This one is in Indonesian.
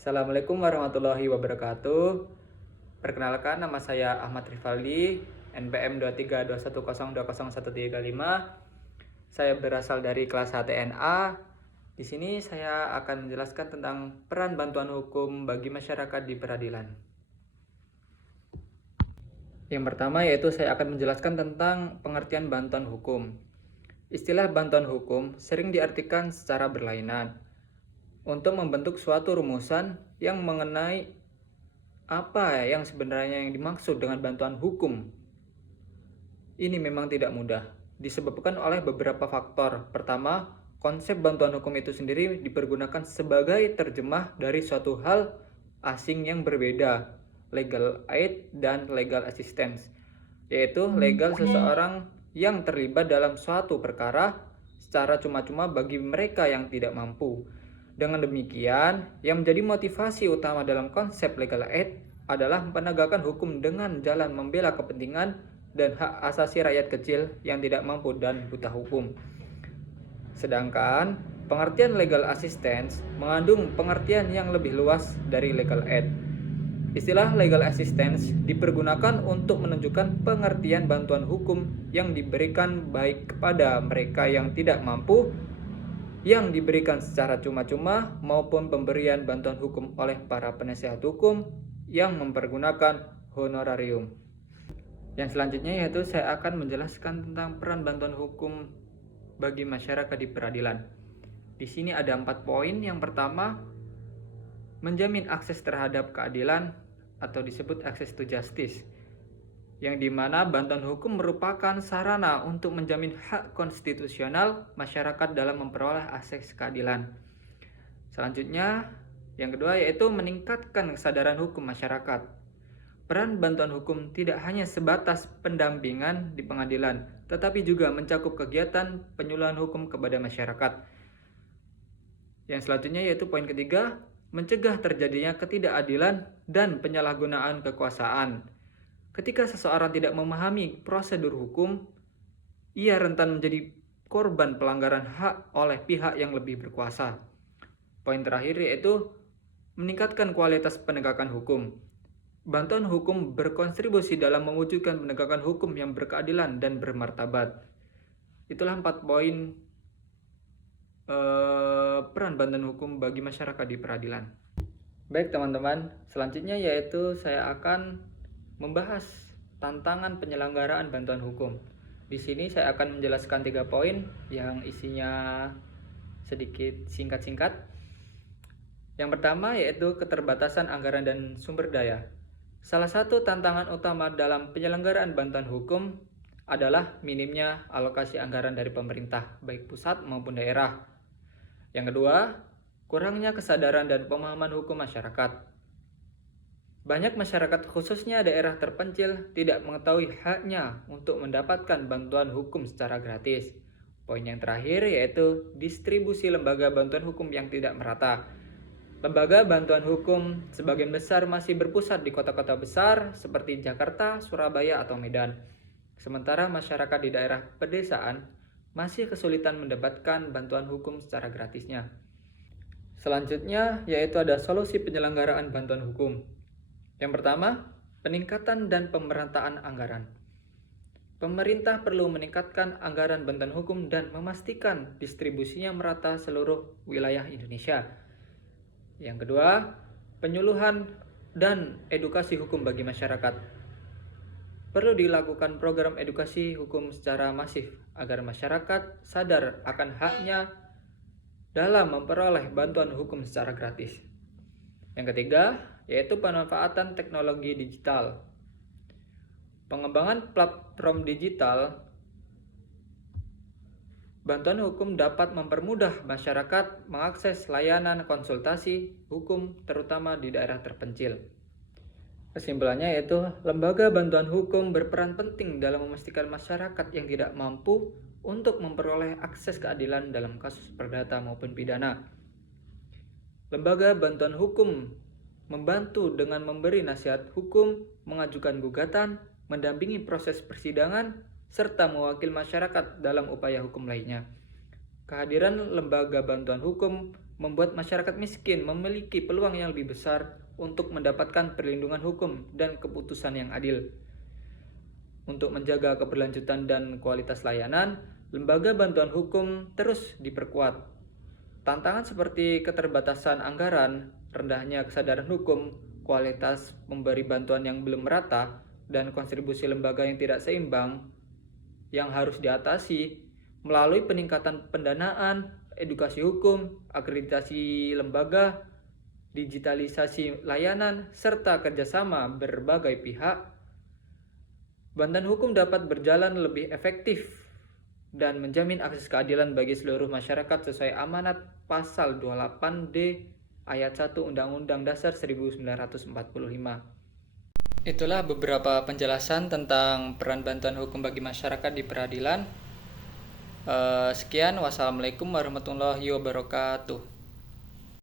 Assalamualaikum warahmatullahi wabarakatuh. Perkenalkan, nama saya Ahmad Rifaldi, NPM 2321020135. Saya berasal dari kelas HTNA. Di sini saya akan menjelaskan tentang peran bantuan hukum bagi masyarakat di peradilan. Yang pertama yaitu saya akan menjelaskan tentang pengertian bantuan hukum. Istilah bantuan hukum sering diartikan secara berlainan untuk membentuk suatu rumusan yang mengenai apa yang sebenarnya yang dimaksud dengan bantuan hukum. Ini memang tidak mudah, disebabkan oleh beberapa faktor. Pertama, konsep bantuan hukum itu sendiri dipergunakan sebagai terjemah dari suatu hal asing yang berbeda, legal aid dan legal assistance, yaitu legal seseorang yang terlibat dalam suatu perkara secara cuma-cuma bagi mereka yang tidak mampu. Dengan demikian, yang menjadi motivasi utama dalam konsep legal aid adalah penegakan hukum dengan jalan membela kepentingan dan hak asasi rakyat kecil yang tidak mampu dan buta hukum. Sedangkan pengertian legal assistance mengandung pengertian yang lebih luas dari legal aid. Istilah legal assistance dipergunakan untuk menunjukkan pengertian bantuan hukum yang diberikan baik kepada mereka yang tidak mampu, yang diberikan secara cuma-cuma, maupun pemberian bantuan hukum oleh para penasihat hukum yang mempergunakan honorarium. Yang selanjutnya yaitu saya akan menjelaskan tentang peran bantuan hukum bagi masyarakat di peradilan. Di sini ada 4 poin. Yang pertama, menjamin akses terhadap keadilan atau disebut access to justice, yang dimana bantuan hukum merupakan sarana untuk menjamin hak konstitusional masyarakat dalam memperoleh akses keadilan. Selanjutnya, yang kedua yaitu meningkatkan kesadaran hukum masyarakat. Peran bantuan hukum tidak hanya sebatas pendampingan di pengadilan, tetapi juga mencakup kegiatan penyuluhan hukum kepada masyarakat. Yang selanjutnya yaitu poin ketiga, mencegah terjadinya ketidakadilan dan penyalahgunaan kekuasaan. Ketika seseorang tidak memahami prosedur hukum, ia rentan menjadi korban pelanggaran hak oleh pihak yang lebih berkuasa. Poin terakhir yaitu meningkatkan kualitas penegakan hukum. Bantuan hukum berkontribusi dalam mewujudkan penegakan hukum yang berkeadilan dan bermartabat. Itulah 4 poin peran bantuan hukum bagi masyarakat di peradilan. Baik teman-teman, selanjutnya yaitu saya akan membahas tantangan penyelenggaraan bantuan hukum. Di sini saya akan menjelaskan 3 poin yang isinya sedikit singkat-singkat. Yang pertama yaitu keterbatasan anggaran dan sumber daya. Salah satu tantangan utama dalam penyelenggaraan bantuan hukum adalah minimnya alokasi anggaran dari pemerintah, baik pusat maupun daerah. Yang kedua, kurangnya kesadaran dan pemahaman hukum masyarakat. Banyak masyarakat khususnya daerah terpencil tidak mengetahui haknya untuk mendapatkan bantuan hukum secara gratis. Poin yang terakhir yaitu distribusi lembaga bantuan hukum yang tidak merata. Lembaga bantuan hukum sebagian besar masih berpusat di kota-kota besar seperti Jakarta, Surabaya, atau Medan. Sementara masyarakat di daerah pedesaan masih kesulitan mendapatkan bantuan hukum secara gratisnya. Selanjutnya yaitu ada solusi penyelenggaraan bantuan hukum. Yang pertama, peningkatan dan pemerataan anggaran. Pemerintah perlu meningkatkan anggaran bantuan hukum dan memastikan distribusinya merata seluruh wilayah Indonesia. Yang kedua, penyuluhan dan edukasi hukum bagi masyarakat. Perlu dilakukan program edukasi hukum secara masif agar masyarakat sadar akan haknya dalam memperoleh bantuan hukum secara gratis. Yang ketiga, yaitu pemanfaatan teknologi digital. Pengembangan platform digital bantuan hukum dapat mempermudah masyarakat mengakses layanan konsultasi hukum terutama di daerah terpencil. Kesimpulannya yaitu lembaga bantuan hukum berperan penting dalam memastikan masyarakat yang tidak mampu untuk memperoleh akses keadilan dalam kasus perdata maupun pidana. Lembaga bantuan hukum membantu dengan memberi nasihat hukum, mengajukan gugatan, mendampingi proses persidangan, serta mewakili masyarakat dalam upaya hukum lainnya. Kehadiran lembaga bantuan hukum membuat masyarakat miskin memiliki peluang yang lebih besar untuk mendapatkan perlindungan hukum dan keputusan yang adil. Untuk menjaga keberlanjutan dan kualitas layanan, lembaga bantuan hukum terus diperkuat. Tantangan seperti keterbatasan anggaran, rendahnya kesadaran hukum, kualitas pemberi bantuan yang belum merata, dan kontribusi lembaga yang tidak seimbang yang harus diatasi melalui peningkatan pendanaan, edukasi hukum, akreditasi lembaga, digitalisasi layanan, serta kerjasama berbagai pihak. Bantuan hukum dapat berjalan lebih efektif dan menjamin akses keadilan bagi seluruh masyarakat sesuai amanat pasal 28D ayat 1 Undang-Undang Dasar 1945. Itulah beberapa penjelasan tentang peran bantuan hukum bagi masyarakat di peradilan. Sekian, wassalamualaikum warahmatullahi wabarakatuh.